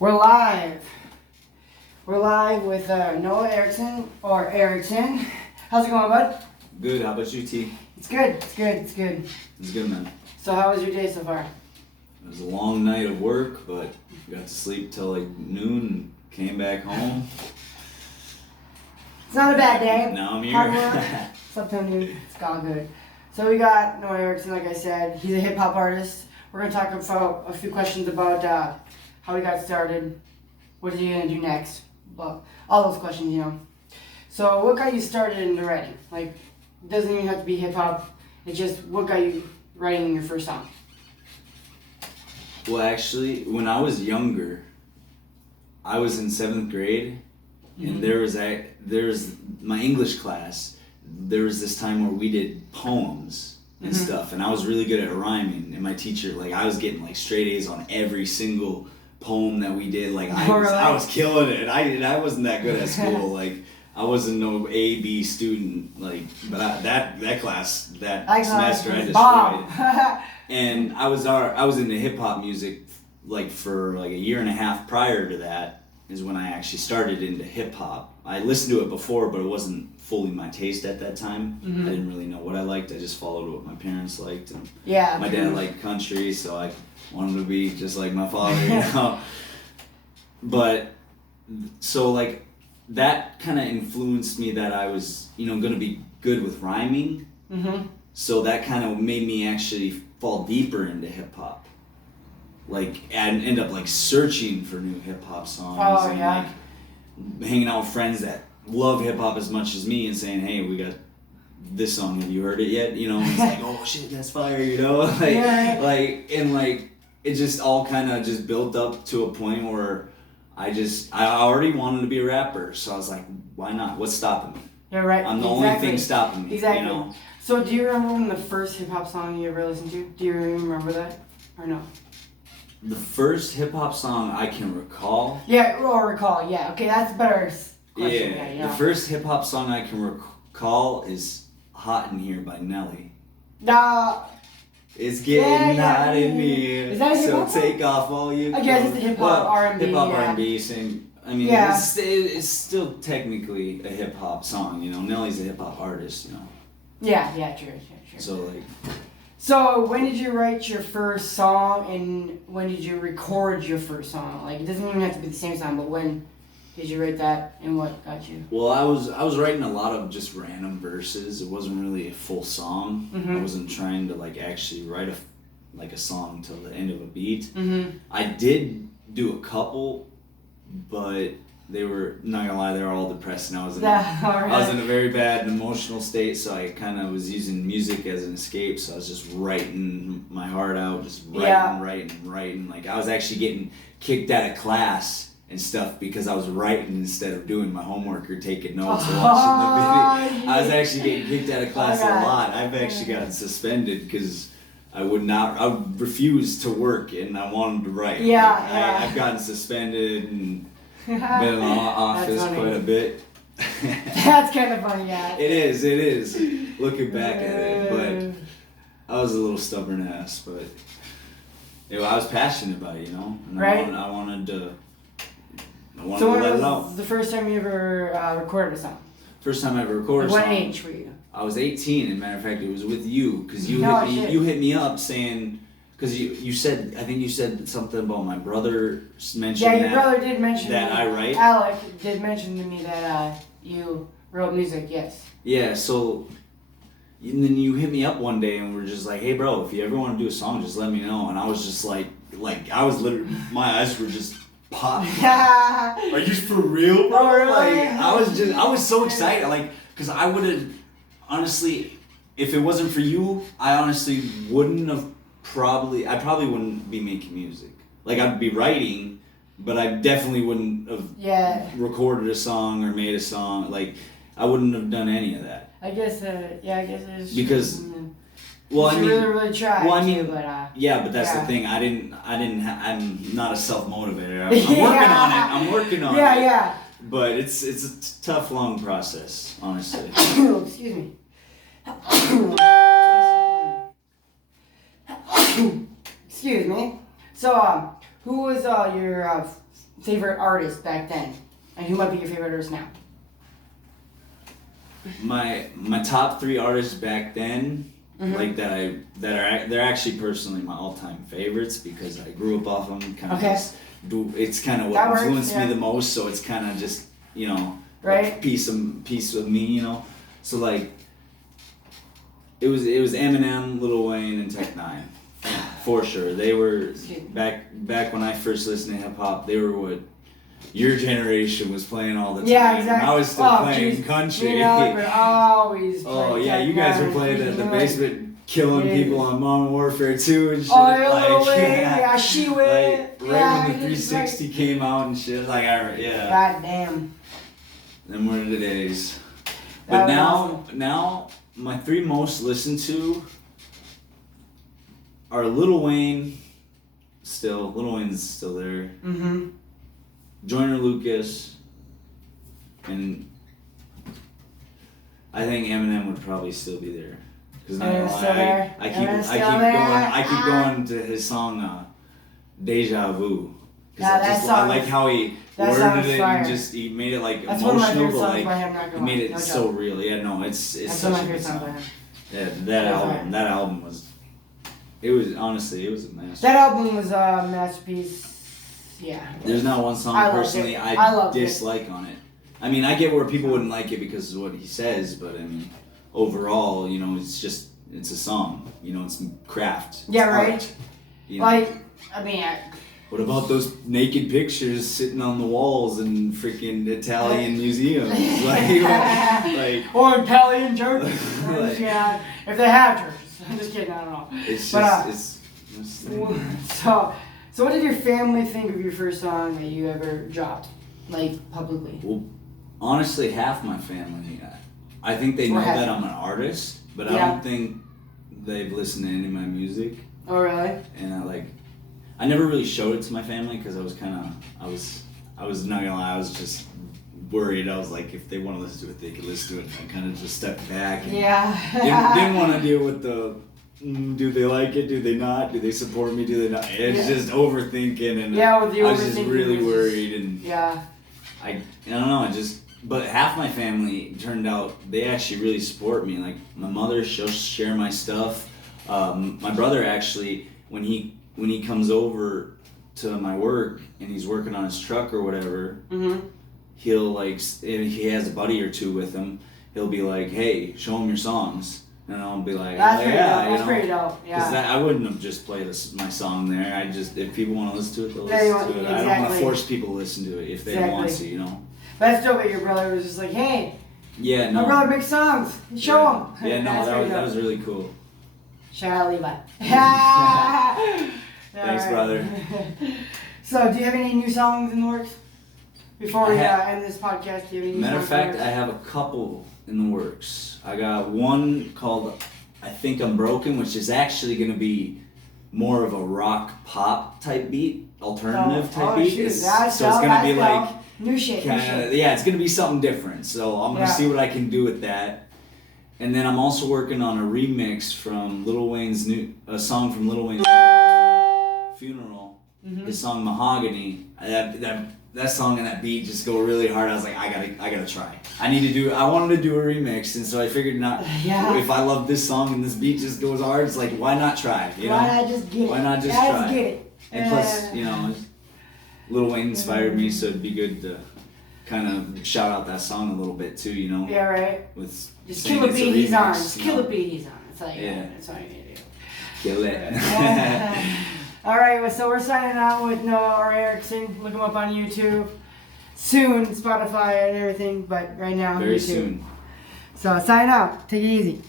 We're live. We're live with Noah Erickson, or Erickson. How's it going, bud? Good. How about you, T? It's good. It's good. It's good. It's good, man. So how was your day so far? It was a long night of work, but got to sleep till like noon and came back home. It's not a bad day. Now I'm Hard here. work. Slept till noon. It's all good. So we got Noah Erickson, like I said. He's a hip hop artist. We're gonna talk about a few questions about how he got started, what is he gonna do next, well, all those questions, you know. So what got you started into writing? Like, it doesn't even have to be hip hop. It's just what got you writing your first song. Well, actually, when I was younger, I was in 7th grade, and there was my English class. There was this time where we did poems and stuff, and I was really good at rhyming. And my teacher, like, I was getting like straight A's on every single poem that we did. Like, I was killing it. And I wasn't that good at school. Like, I wasn't no A, B student. Like, but that class, that semester, I destroyed. And I was into hip hop music like for like a year and a half prior to that is when I actually started into hip hop. I listened to it before, but it wasn't fully my taste at that time. I didn't really know what I liked. I just followed what my parents liked. And my dad liked country, so I wanted to be just like my father, you know. But so like that kind of influenced me that I was, you know, going to be good with rhyming. So that kind of made me actually fall deeper into hip hop. Like, and end up like searching for new hip hop songs like hanging out with friends that love hip hop as much as me and saying, "Hey, we got this song. Have you heard it yet?" You know, and it's like, "Oh shit, that's fire!" You know, like it just all kind of just built up to a point where I already wanted to be a rapper, so I was like, "Why not? What's stopping me?" Yeah, right. I'm the only thing stopping me. Exactly. You know? So, do you remember when the first hip hop song you ever listened to? Do you remember that, or no? The first hip hop song I can recall. Yeah, or recall. Yeah. Okay, that's a better question. Yeah. The first hip hop song I can recall is "Hot in Here" by Nelly. Nah. It's getting hot in here. Is that a hip hop? So take off all you. I guess it's a hip hop R&B. Hip hop R&B, same. I mean, it's still technically a hip hop song. You know, Nelly's a hip hop artist. You know. Yeah, true. So like. So when did you write your first song, and when did you record your first song? Like, it doesn't even have to be the same song, but when did you write that, and what got you? Well, I was writing a lot of just random verses. It wasn't really a full song. I wasn't trying to like actually write a song till the end of a beat. I did do a couple, but they were, not gonna lie, they were all depressing. I was in a very bad emotional state, so I kind of was using music as an escape. So I was just writing my heart out, just writing. Like, I was actually getting kicked out of class and stuff because I was writing instead of doing my homework or taking notes or watching the video. I was actually getting kicked out of class a lot. I've actually gotten suspended because I would refuse to work and I wanted to write. I've gotten suspended and been in the office quite a bit. That's kind of funny, yeah. It is. Looking back at it, but I was a little stubborn ass, but I was passionate about it, you know. And I wanted to let it out. Was the first time you ever recorded a song? First time I ever recorded a song. What age were you? I was 18, as a matter of fact. It was with you, because you hit me up saying. Because you said, I think you said something about my brother mentioned your brother did mention that I write. Alec did mention to me that you wrote music, yes. Yeah, so, and then you hit me up one day and we're just like, "Hey bro, if you ever want to do a song, just let me know." And I was just like I was literally, my eyes were just popping. Are you for real, bro? Like, I was so excited, like, because I would have, honestly, if it wasn't for you, I honestly wouldn't have I probably wouldn't be making music. Like, I'd be writing, but I definitely wouldn't have recorded a song or made a song. Like, I wouldn't have done any of that. I guess it is because, well, I mean, really tried. Well, I mean, but that's the thing. I'm not a self-motivator. I'm working on it. Yeah. But it's a tough, long process, honestly. Excuse me. Excuse me. So, Who was your favorite artist back then, and who might be your favorite artist now? My top 3 artists back then, Mhm. like they're actually personally my all-time favorites because I grew up off them. Kind of Okay. It's kind of That what works, influenced yeah. me the most. So it's kind of just Right. a piece of me, So like it was Eminem, Lil Wayne, and Tech Nine, for sure. They were back when I first listened to hip hop. They were what your generation was playing all the time. Yeah, exactly. I was still playing geez. country. You know, but always Oh play yeah, Tech you guys were Nine, playing at the freaking basement, killing Yeah. people on Modern Warfare 2 and shit. Oh, Lil Wayne, yeah. yeah, she Like, went. right when the 360 came out and shit, like yeah. God damn. Them were the days. That But was now my 3 most listened to are Lil Wayne. Lil Wayne's still there. Mm-hmm. Joyner Lucas, and I think Eminem would probably still be there. Cause Eminem's still there? Eminem's still there? I keep going to his song Deja Vu. Yeah, that I song like is- how he that worded song is it fire. and he made it like That's one of my emotional, favorite but songs like by him, not he gonna made lie. it No so joke. real. Yeah, no, it's That's such one of a my good favorite songs by song. him. Yeah, that album was. It was honestly, it was a masterpiece. That album was a masterpiece. Yeah. There's not one song I loved personally it. I I loved it. dislike on it. I mean, I get where people wouldn't like it because of what he says, but I mean, overall, it's a song. It's craft. Yeah, It's right. art, Like, I mean, What about those naked pictures sitting on the walls in freaking Italian museums? like or Italian churches. Like- Yeah, if they have churches. I'm just kidding. I don't know. it's But, just it's So what did your family think of your first song that you ever dropped, like publicly? Well, honestly, half my family, I think they Or know half. that I'm an artist, but I Yeah. don't think they've listened to any of my music. Oh really? And I never really showed it to my family because I was not gonna lie, I was just worried. I was like, if they want to listen to it, they could listen to it. And I kind of just stepped back and Yeah. didn't want to deal with the, do they like it? Do they not? Do they support me? Do they not? It's Yeah. just overthinking, and Yeah, with the I was just overthinking really was just- worried, and Yeah. I don't know. But half my family turned out they actually really support me. Like my mother, she'll share my stuff. My brother actually, when he comes over to my work and he's working on his truck or whatever, Mhm. he'll if he has a buddy or two with him, he'll be like, "Hey, show him your songs," and I'll be like, That's "Oh, pretty yeah, dope. That's pretty dope. Because Yeah. I wouldn't have just played my song there. If people want to listen to it, they'll They listen want- to it. I don't want exactly. to force people to listen to it if they don't want to, Exactly. But that's dope that your brother was just like, hey, Yeah, no. my brother makes songs. Show him. Yeah, no, That's that pretty dope. was really cool. Shout out Levi. Thanks, brother. So, do you have any new songs in the works? Before we I have- end this podcast, do you have any new Matter of songs in fact, the I works? have a couple in the works. I got one called I Think I'm Broken, which is actually going to be more of a rock pop type beat, alternative type beat. Shoot. It's- That's so it's dope, going to that's be like dope. New shit. New kind shit. of, yeah, it's going to be something different. So I'm going to Yeah. see what I can do with that. And then I'm also working on a remix from Lil Wayne's a song from Lil Wayne's funeral. Mhm. His song Mahogany. That song and that beat just go really hard. I was like, I gotta try. I wanted to do a remix, and so I figured Yeah. if I love this song and this beat just goes hard, it's like, why not try? You know? Why not just get it? Why not just Let's try? get it. And plus, Lil Wayne inspired me, so it'd be good to kind of shout out that song a little bit too, Yeah, right. With Just saying kill the it's a beat he's on. remix, Just you kill know? the beat he's on. That's all you Yeah. That's all you need to do. Kill it. All right, well, so we're signing out with Noah or Erickson. Look him up on YouTube. Soon, Spotify and everything, but right now, Very YouTube. soon. So sign out. Take it easy.